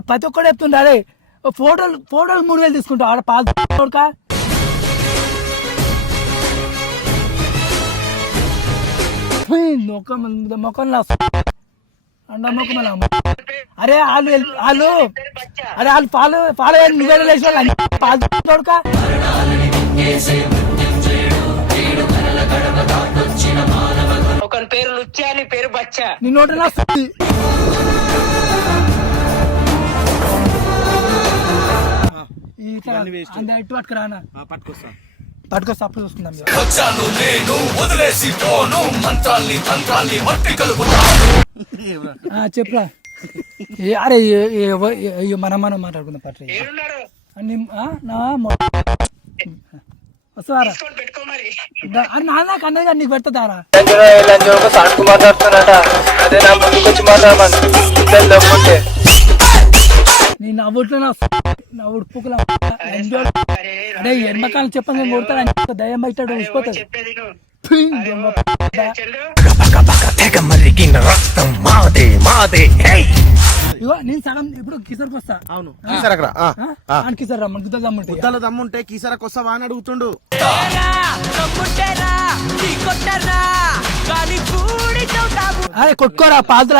ప్రతి ఒక్కడు చెప్తుండే అరే ఫోటోలు ఫోటోలు మూడు వేలు తీసుకుంటావు ఆడ కొడుక మొక్క మొక్కలు అండ మొక్క అరే వాళ్ళు అరే వాళ్ళు ఫాలో అయ్యి నువ్వు వాళ్ళు కొడుక ఒకరి పేరు లుచ్చా అని పేరు బచ్చా. నీ నోటలా ఈ పట్టుకురానా? పట్టుకొస్తా. పట్టుకొస్తే అప్పుడు చూసుకుందాం ఇక. వచ్చాను నేను వదిలేసి పోను మంత్రాల్ని తంత్రాల్ని మట్టి కలుపుతాను. ఆ, చెప్పురా. ఏ అరే ఏ- ఏ- ఎవ- ఏ- ఏ- మనం మనం మాట్లాడుకుందాం ఆ, నా వస్తారా నాన్న కన్నయ్య నీకు పెడతారా సాటుకు మాట్లాడుతున్నట అదే నా ముందుకు వచ్చి మాట్లాడమని నీ నవ్వుట్లో నా నవ్వుడు పుక్కుల అరే ఎన్నకాలం చెప్పని నేను కొడతాను దయ్యం బయట ఇగో నేను సగం ఇప్పుడు కిసర్కి వస్తా. అవును. కిసర్ దమ్ముంటే. గుద్దల దమ్ముంటే కీసరకు వస్తావా అని అడుగుతుండు. అరే కొట్టుకోరా పాత్ర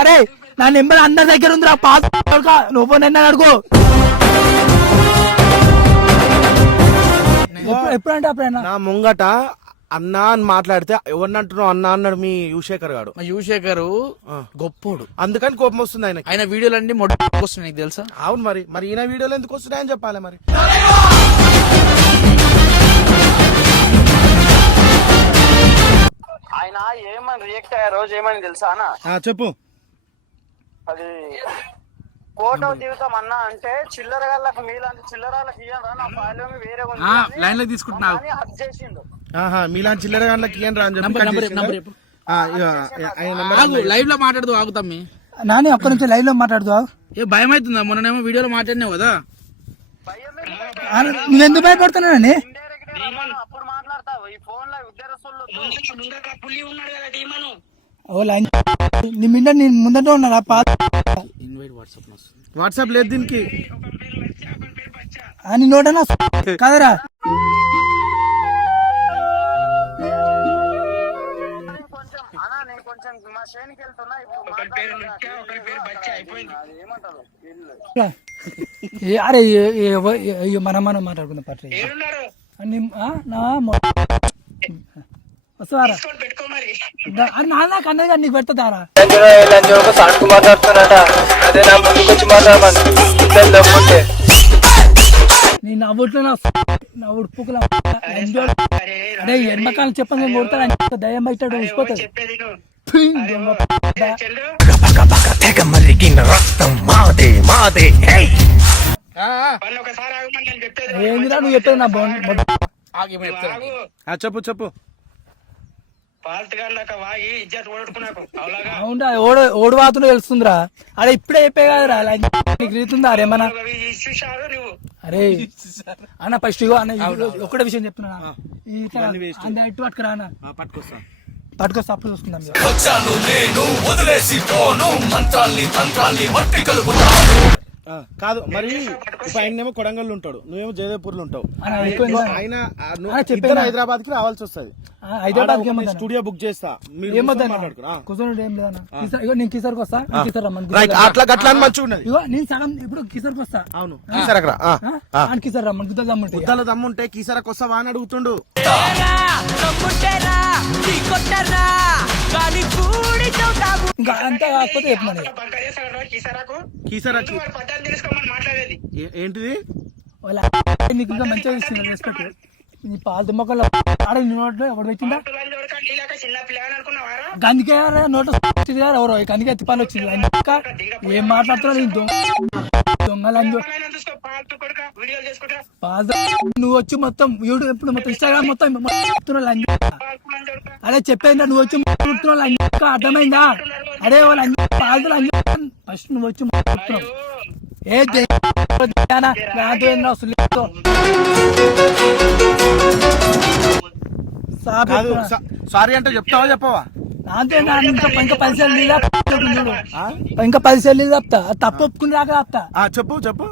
అరే నా నెంబర్ అందరి దగ్గర ఉందిరా పాత్ర నువ్వు నన్ను అడుగు. ఎప్పుడు ఎప్పుడంటే అప్పుడైనా? నా ముంగట అన్నా అని మాట్లాడితే ఎవరిని అంటున్నావు అన్నా అన్నాడు మీ యువశేఖర్ గాడు మా యువశేఖర్. గొప్పోడు. అందుకని కోపం వస్తుంది ఆయనకి. ఆయన వీడియోలన్నీ మొట్ట వస్తున్నాయి నీకు తెలుసా? అవును మరి మరి ఈయన వీడియోలు ఎందుకు వస్తున్నాయని చెప్పాలి మరి. ఆయన ఏమని రియాక్ట్ అయ్యా రోజు ఏమని తెలుసా అన్న? ఆ, చెప్పు. అది ఫోటో దిగుతాం అన్న అంటే చిల్లర గల్లకు మీలాంటి చిల్లరాలకు ఇయ్యరా నా ఫాలోమి వేరే ఉంది లైన్లో అని హక్ చేసిండు. ఆహా మీలాంటి చిల్లర గంటలకి ఏం రా అని చెప్పి నంబర్, కట్ నంబర్, చేసిండు. నంబర్ చెప్పు. ఆ, ఇగో, ఆయన నంబర్ ఆగు లైవ్లో మాట్లాడుతూ ఆగుతామ్మి నాని ఒక్క నుంచి లైవ్లో మాట్లాడుతావు ఏ భయం అవుతుందా మొన్ననేమో వీడియోలో మాట్లాడినావు కదా. ఇండైరెక్ట్గా రమ్మను, అప్పుడు మాట్లాడతావు. ఈ ఫోన్లో ఉద్దేశంలో ముందర ముందర పుల్లి ఉన్నాడు కదా డీమను ఓ లైన్ నీ మిండ నీ ముందట ఉన్నారా పాత ఇన్వైట్ వాట్సాప్ వస్తుంది వాట్సాప్ లేదు దీనికి. అని నోటనా కదరా. కొంచెం అన్న నేను కొంచెం మా శ్రేణికి వెళ్తున్నా ఇప్పుడు ఒకరి పేరు లుచ్చా ఒకరి పేరు బచ్చా అయిపోయింది అది ఏమంటారు వీళ్ళు ఏ అరే మనం మనం మాట్లాడుకుందాం పట్ల నా వస్తారా అని నాన్న కన్నయ్య గారు నీకు పెడతారా? మాట్లాడుతున్నట అదే నా మాట్లాడమని. నీ నవ్వుట్లో నా అరే అరే ఎన్నకాలం చెప్పని నేను కొడతాను దయ్యం బయట చెప్పేది నువ్వు? ఏందిరా చెప్పేది నా బొ- బొ- ఆగి ఏమో చెప్తాను. ఆగు. ఆ, చెప్పు చెప్పు. అవునా ఓడు తెలుస్తుందిరా. అరే ఇప్పుడే చెప్పే కదరా నీకు రీతుందా అరే మన అరే అన్న ఫస్ట్ ఇగో అన్న ఒకటే విషయం చెప్తున్నా. పట్టుకురా అన్న. పట్టుకొస్తా. పట్టుకొస్తే అప్పుడు చూసుకుందాం. వచ్చాను నేను వదిలేసి పోను మంత్రాల్ని తంత్రాల్ని మట్టి కలుపుతాను కాదు మరి ఆయనేమో కొడంగల్లో ఉంటాడు. నువ్వేమో జయదేపూర్లో ఉంటావు? ఆయన? ఇద్దరు హైదరాబాద్కి రావాల్సి వస్తుంది. ఏమొద్దు స్టూడియో బుక్ చేస్తా. కిసర్- నేను కిసర్కి వస్తా. కిసర్ అట్లా గట్లా అని మంచిగా ఉన్నది ఇగో నేను సగం ఇప్పుడు కిసర్కి వస్తా. అవును. ఆ? అని కిసర్ రమ్మని. దమ్ముంటే. గుద్దల దమ్ముంటే కీసరకు వస్తావా అని అడుగుతుండు. ఇంకా అంతా కాకపోతే చెప్పమని. కీసరాకు. ఏంటిది? వాళ్ళ నీకు ఇంకా మంచిగా ఇస్తున్నా రెస్పెక్ట్ నీ పాత మొక్కలు ఆడ నోట్లో పెట్టిందా గందికే ఎవరో గందికే పని వచ్చింది. ఇంకా ఏం మాట్లాడుతున్నావు దొంగ? నువ్వు వచ్చి మొత్తం యూట్యూబ్ ఎప్పుడు మొత్తం ఇన్స్టాగ్రామ్ మొత్తం అదే చెప్పేందా నువ్వు వచ్చి చెప్తున్నావు లంజ అర్థమైందా? అరే ఓ లంజ పాత లంజ ఫస్ట్ నువ్వు వచ్చి చెప్తున్నావు ఏ అసలు లేదు. చెప్తున్నా. సారీ అంటే చెప్తావా చెప్పవా? నాతో ఇంకా ఇంకా పైసలు లేదా ఇంకా పైసలు లేదు చెప్తా. తప్పు ఒప్పుకుని రాక చెప్తా. ఆ, చెప్పు చెప్పు.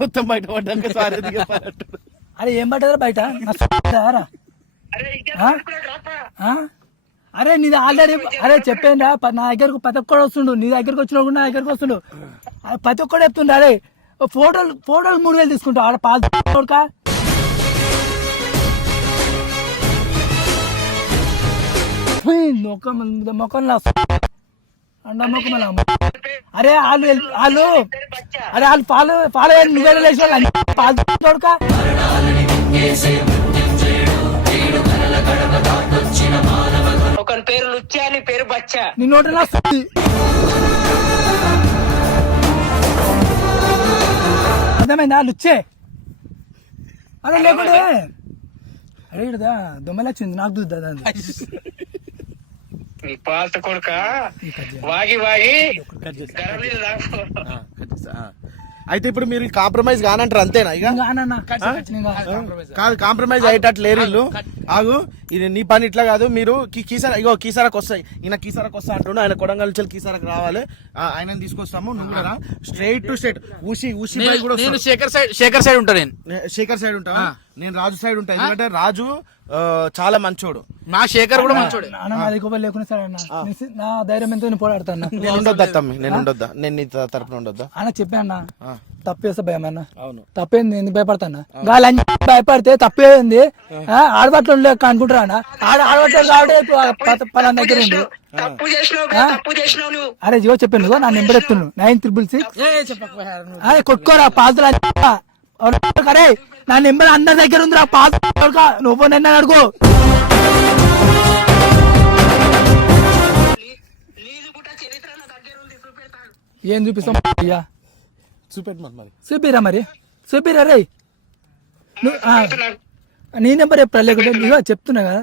మొత్తం బయట పడ్డాక సారీ అరే ఏం పట్టదా బయట? అరే నీది ఆల్రెడీ అరే చెప్పాను రా నా దగ్గరకు ప్రతి ఒక్కడు వస్తుండు. నీ దగ్గరకు వచ్చిన కూడా నా దగ్గరకు వస్తుండు. ప్రతి ఒక్కడు చెప్తుండు అరే ఫోటోలు ఫోటోలు మూడు వేలు తీసుకుంటా. ఆడ కొడుకా మొక్క అండ అరే వాళ్ళు వెళ్ళి- అరే వాళ్ళు ఫాలో ఫాలో అయ్యి నువ్వే లేచి వాళ్ళు. అన్ని ఒకరి పేరు లుచ్చా పేరు బచ్చా. నీ అర్థమైందా లుచ్చే? అరే లేకుంటే అరే ఇడదా దొమ్మలు వచ్చింది నాకు. నీ పాత కొడుక. వాగి వాగి. అయితే ఇప్పుడు మీరు కాంప్రమైజ్ కానంటారు అంతేనా ఇక. కాదు కాంప్రమైజ్. అయ్యేటట్లు లేరు ఇల్లు ఆగు ఇది నీ పని ఇట్లా కాదు. మీరు కీసర ఇగో కీసరకు వస్తాయి. ఈయన కీసరకు వస్తా అంటుండు ఆయన కొడంగల్ నుంచి కీసరకు రావాలి. ఆ, ఆయనని తీసుకొస్తాము నువ్వు కూడా స్ట్రైట్ టు స్ట్రైట్ ఊసి ఊసి కూడా. శేఖర్ సైడ్ శేఖర్ సైడ్ ఉంటా నేను. శేఖర్ సైడ్ ఉంటావా? నేను రాజు సైడ్ ఉంటా. ఎందుకంటే రాజు చాలా మంచోడు. మా శేఖర్ కూడా మంచోడే. నా నీ- నా ధైర్యం ఎంతో నేను పోరాడతాను నేను ఉండొద్దా తమ్మి నేను ఉండొద్దా? నేను నీ తరపున ఉండొద్దా? అన్న చెప్పా అన్న. తప్పు చేస్తే భయం అన్న. అవును. తప్పేంది? ఎందుకు భయపడతానా గాలి భయపడితే తప్పేంది? ఆడబట్లు అనుకుంటారా అన్న? ఆడ ఆడబట్లు కాబట్టి ప- పలానా దగ్గర నువ్వు. అరే జీవో చెప్పాను నువ్వు నా నెంబర్ ఎత్తున్నాను నైన్ త్రిబుల్ సిక్స్. అరే కొట్టుకోరా పాసులు అరే నా నెంబర్ అందరి దగ్గర ఉందిరా. పాస్ నువ్వు నిన్న అడుగు. ఏం చూపిస్తాం? అయ్యా. చూపెట్టమని మరి చూపిరా మరి. చూపిరా రే నీ నెంబర్ ఎప్పుడు నువ్వు చెప్తున్నా కదా.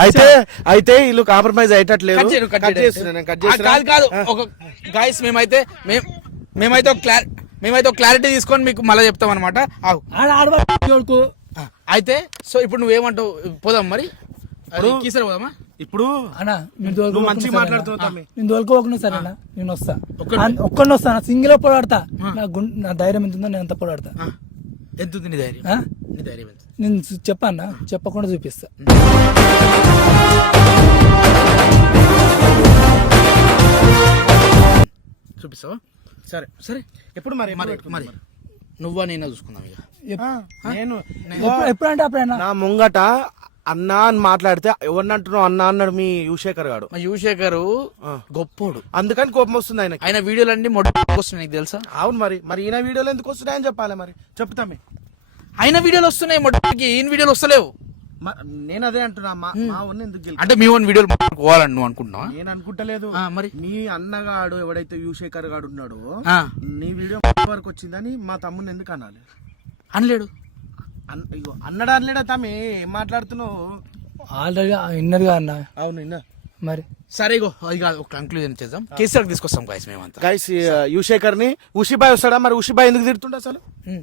అయితే అయితే వీళ్ళు కాంప్రమైజ్ అయ్యేటట్లేదు కాదు కాదు. ఒక గాయస్ మేమైతే మేం- మేమైతే క్లారి మేమైతే ఒక క్లారిటీ తీసుకొని మీకు మళ్ళీ చెప్తాం అనమాట అయితే సో ఇప్పుడు నువ్వేమంటావు? పోదాం మరి. కీసర పోదామా? ఇప్పుడు అన్న నేను నువ్వు దోలుకోకుండా? మాట్లాడుతున్నావు తమ్మి. నేను వస్తా. ఒక్కడిని. వస్తా. సింగిల్ పోరాడతా. నా గుండె నా ధైర్యం ఎంత ఉందో నేను అంత పోరాడతా. ఎంత ఉంది నీ ధైర్యం? నీ ధైర్యం నేను చెప్పన్నా? చెప్పకుండా చూపిస్తా. చూపిస్తావా? సరే సరే. ఎప్పుడు మరి మరి మరి? నువ్వా నేనే చూసుకుందాం ఇక. ఆ, నేను ఎప్పుడంటే అప్పుడైనా నా ముంగట అన్నా అని మాట్లాడితే ఎవరిని అంటున్నావు? అన్నా అన్నాడు మీ యువశేఖర్ గాడు. మా యువశేఖర్ గొప్పోడు. అందుకని కోపం వస్తుంది ఆయనకి. ఆయన వీడియోలన్నీ మొట్ట వస్తున్నాయి నీకు తెలుసా? అవును మరి మరి ఈయన వీడియోలు ఎందుకు వస్తున్నాయని చెప్పాలి మరి. చెప్తామే. ఆయన వీడియోలు వస్తున్నాయి మొట్టకి ఈయన వీడియోలు వస్తలేవు. నేను అదే అంటున్నా మా మా ఉన్న ఎందుకు అంటే మీ ఓన్ వీడియోలు పోవాలని నువ్వు అనుకుంటున్నావా? నేను అనుకుంటలేదు. మరి? మీ అన్నగాడు ఎవడైతే యువశేఖర్ గాడు ఉన్నాడో ఆ, నీ వీడియో వరకు వచ్చిందని మా తమ్ముని ఎందుకు అనాలి? అనలేడు. అన్నడా అనలేడా తమ్మి? ఏం మాట్లాడుతున్నావు? ఆల్రెడీ ఇన్నర్గా అన్న. అవును ఇన్న మరి? సరే ఇగో. కాదు ఒక కంక్లూజన్ చేద్దాం. కేసీఆర్ తీసుకొస్తాం గాయస్ మేమంతా. గైస్ యువశేఖర్ని ఉషిబాయ్ వస్తాడా? మరి ఉషిబాయ్ ఎందుకు తిడుతుండ అసలు? యు-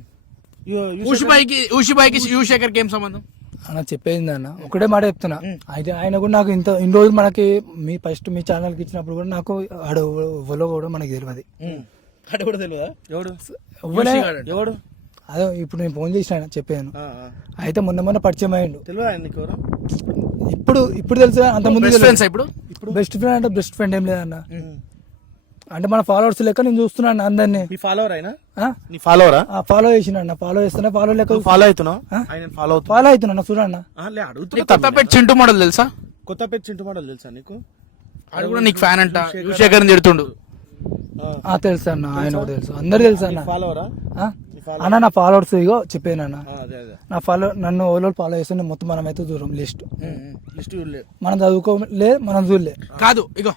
యుషేఖర్- ఊషిబాయికి ఊషిబాయికి యువశేఖర్కి ఏం సంబంధం? అన్న చెప్పేది అన్న ఒకటే మాట చెప్తున్నా. అయితే ఆయన కూడా నాకు ఇంత ఇన్ని రోజులు మనకి మీ ఫస్ట్ మీ ఛానల్కి ఇచ్చినప్పుడు కూడా నాకు ఆడ ఎవరో కూడా మనకి తెలియదు ఎవడు? అదే ఇప్పుడు నేను ఫోన్ చేసిన చెప్పాను. అయితే మొన్న మొన్న పరిచయం అయ్యిండు. ఇప్పుడు ఇప్పుడు తెలుసు అంత ముందు ఇప్పుడు? బెస్ట్ ఫ్రెండ్ అంటే బెస్ట్ ఫ్రెండ్ ఏం లేదన్న. అంటే మన ఫాలోవర్స్ లెక్క నేను చూస్తున్నాను అందరినీ. నీ ఫాలోవర్ అయినా? ఆ? నీ ఫాలోవరా ఆ? ఫాలో చేసిన అన్న. ఫాలో చేస్తున్నా ఫాలో లెక్క ఫాలో? ఆయన ఫాలో అవుతున్నా. ఫాలో అవుతున్నా చూడన్న లే అడుగుతున్నా. కొత్త పెట్ చింటూ మోడల్ తెలుసా? కొత్త పెద్ద చింటు మోడల్ తెలుసా నీకు? అది కూడా నీకు ఫ్యాన్ అంట. యువశేఖర్ తిడుతుండు. ఆ. తెలుసు అన్న ఆయన కూడా తెలుసు. అందరు తెలుసు అన్న. ఫాలోవరా ఆ? అన్న నా ఫాలోవర్స్ ఇగో చెప్పాను అన్న. అదే అదే. నా ఫాలో నన్ను ఓలో ఫాలో చేస్తుంటే మొత్తం మనం అయితే దూరం లిస్ట్ లిస్ట్ మనం చదువుకోలే మనం చూడలే. కాదు ఇగో.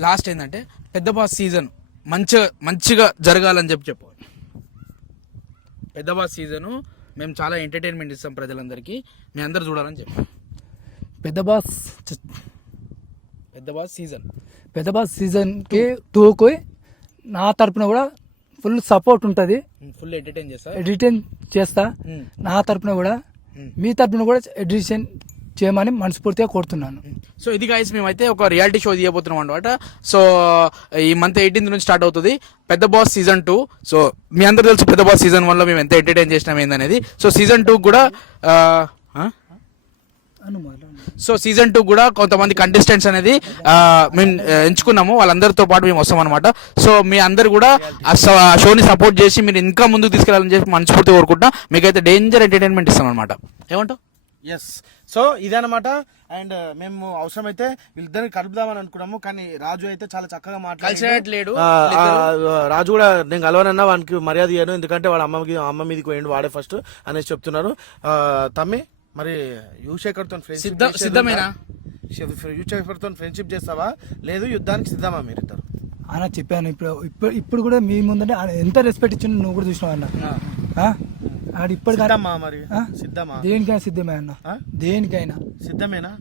లాస్ట్ ఏంటంటే పెద్ద బాస్ సీజన్ మంచిగా మంచిగా జరగాలని చెప్పి చెప్పు. పెద్ద బాస్ సీజన్ మేము చాలా ఎంటర్టైన్మెంట్ ఇస్తాం ప్రజలందరికీ. మీ అందరు చూడాలని చెప్పి. పెద్ద బాస్ పెద్ద బాస్ సీజన్. పెద్ద బాస్ సీజన్కి టూకి నా తరపున కూడా ఫుల్ సపోర్ట్ ఉంటుంది. ఫుల్ ఎంటర్టైన్ చేస్తా. ఎడిటింగ్ చేస్తా. నా తరపున కూడా. మీ. తరపున కూడా ఎడిషన్ చేయమని మనస్ఫూర్తిగా కోరుతున్నాను. సో ఇది గైస్ మేమైతే ఒక రియాలిటీ షో తీయబోతున్నాం అనమాట సో ఈ మంత్ ఎయిటీన్త్ నుంచి స్టార్ట్ అవుతుంది. పెద్ద బాస్ సీజన్ టూ సో మీ అందరూ తెలుసు పెద్ద బాస్ సీజన్ వన్లో మేము ఎంత ఎంటర్టైన్ చేసినాం ఏందనేది. సో సీజన్ టూ కూడా. సో సీజన్ టూ కూడా కొంతమంది కంటెస్టెంట్స్ అనేది మేము ఎంచుకున్నాము. వాళ్ళందరితో పాటు మేము వస్తాం అనమాట సో మీ అందరు కూడా షోని సపోర్ట్ చేసి మీరు ఇంకా ముందుకు తీసుకెళ్ళాలని చెప్పి మనస్ఫూర్తి కోరుకుంటున్నా. మీకైతే డేంజర్ ఎంటర్టైన్మెంట్ ఇస్తాం అనమాట ఏమంటావు? ఎస్ సో ఇదన్నమాట. అండ్ మేము అవసరమైతే వీళ్ళిద్దరిని కలుపుదామని అనుకున్నాము. కానీ రాజు అయితే చాలా చక్కగా. మాట్లాడాడు. రాజు కూడా నేను కలవనన్నా వానికి మర్యాద ఇయ్యను. ఎందుకంటే వాడు అమ్మకి అమ్మ మీదకి పోయిండు వాడే ఫస్ట్ అనేసి చెప్తున్నారు. తమ్మి మరి యువశేఖర్తో సిద్ధ- సిద్ధమేనా? యువశేఖర్తో ఫ్రెండ్షిప్ చేస్తావా? లేదు యుద్ధానికి సిద్ధమా మీరిద్దరు అన్న చెప్పాను. ఇప్పుడు ఇప్పుడు ఇప్పుడు కూడా మీ ముందంటే ఎంత రెస్పెక్ట్ ఇచ్చిండు నువ్వు కూడా చూసినావు అన్న? ఆడు ఇప్పటికైనా సిద్ధమా మరి? సిద్ధమా దేనికైనా సిద్ధమే అన్న? దేనికైనా. సిద్ధమేనా?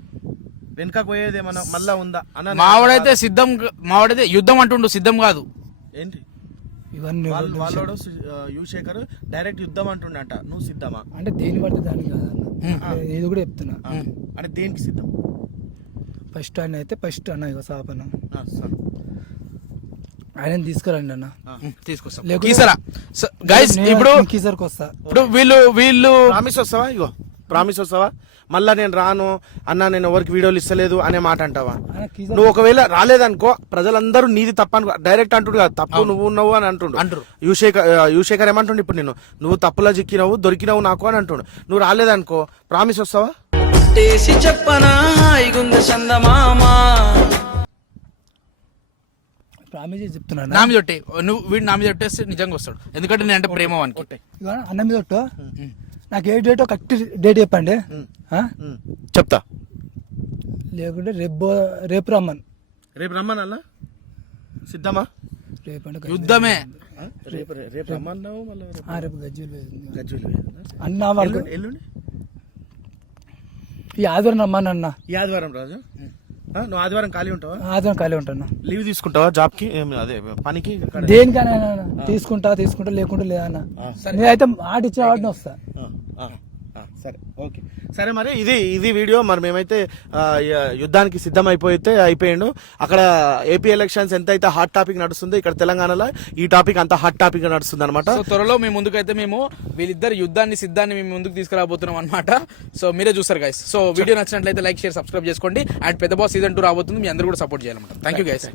వెనుకకు పోయేది ఏమన్నా మళ్ళా ఉందా? అన్న మావాడైతే సిద్ధం మావాడైతే యుద్ధం అంటుండు సిద్ధం కాదు. ఏంటి? ఇవన్నీ వాళ్ళు వాళ్ళోడు యువశేఖర్ డైరెక్ట్ యుద్ధం అంటుండట నువ్వు సిద్ధమా? అంటే దేని పడితే దానికి కాదన్న ఇది కూడా చెప్తున్నా. అంటే దేనికి సిద్ధం? ఫస్ట్ ఆయన అయితే ఫస్ట్ అన్న ఇక సాపన. ఆయన తీసుకురండి అన్న. తీసుకొస్తాం. కీసరా. గైస్ ఇప్పుడు కీసర్కి వస్తా. ఇప్పుడు వీళ్ళు వీళ్ళు ప్రామిస్ వస్తావా? ఇగో ప్రామిస్ వస్తావా? మళ్ళా నేను రాను అన్న నేను ఎవరికి వీడియోలు ఇస్తలేదు అనే మాట అంటావా? నువ్వు ఒకవేళ రాలేదనుకో ప్రజలందరూ నీది తప్ప డైరెక్ట్ అంటుడు కాదు తప్పు నువ్వు ఉన్నావు అని అంటుండు. అంటురు. యువశేఖర్ ఆ, యువశేఖర్ ఏమంటుండు ఇప్పుడు నేను నువ్వు తప్పులా చిక్కినావు దొరికినావు నాకు అని అంటుండు. నువ్వు రాలేదనుకో ప్రామిస్ వస్తావా? టేసి చెప్పనా ప్రామిస్ చేసి చెప్తున్నా నా మీద ఒట్టే నువ్వు వీడు నా మీద ఒట్టేస్తే నిజంగా వస్తాడు. ఎందుకంటే నేను అంటే ప్రేమ వానికి. ఇక అన్న మీద ఒట్టు. నాకు ఏ డేటో కరెక్ట్ డేట్ చెప్పండి. ఆ? చెప్తా. లేకుంటే రేపు రేపు రమ్మను. రేపు రమ్మనన్నా సిద్ధమా? రేపు అంటే. యుద్ధమే? రేపు రేపు రమ్మన్నావు మళ్ళీ రేపు ఆ, రేపు గజ్వేల్ ఉంది. గజ్జులు అన్న వాళ్ళకు ఎల్లుండి? ఈ ఆదివారం రమ్మని అన్న ఈ ఆదివారం రాజు? నువ్వు ఆదివారం ఖాళీ ఉంటావా? ఆదివారం ఖాళీ ఉంటాను. లీవ్ తీసుకుంటావా జాబ్కి అదే పనికి? దేనికైనా. తీసుకుంటా తీసుకుంటా లేకుంటే లేదన్న. నేనైతే ఆట ఇచ్చిన వాటిని వస్తా. సరే ఓకే. సరే మరి ఇది ఇది వీడియో మరి మేమైతే యుద్ధానికి సిద్ధం అయిపోతే అయిపోయిండు. అక్కడ ఏపీ ఎలక్షన్స్ ఎంత అయితే హాట్ టాపిక్ నడుస్తుందో ఇక్కడ తెలంగాణలో ఈ టాపిక్ అంత హాట్ టాపిక్ నడుస్తుంది అనమాట త్వరలో మేము ముందుకైతే మేము వీళ్ళిద్దరు యుద్ధాన్ని సిద్ధాన్ని మేము ముందుకు తీసుకురాబోతున్నాం అనమాట సో మీరే చూస్తారు గైస్ సో వీడియో నచ్చినట్లయితే లైక్ షేర్ సబ్స్క్రైబ్ చేసుకోండి. అండ్ పెద్ద బాస్ సీజన్ టూ రాబోతుంది. మీ అందరూ కూడా సపోర్ట్ చేయాలన్నమాట. Thank you guys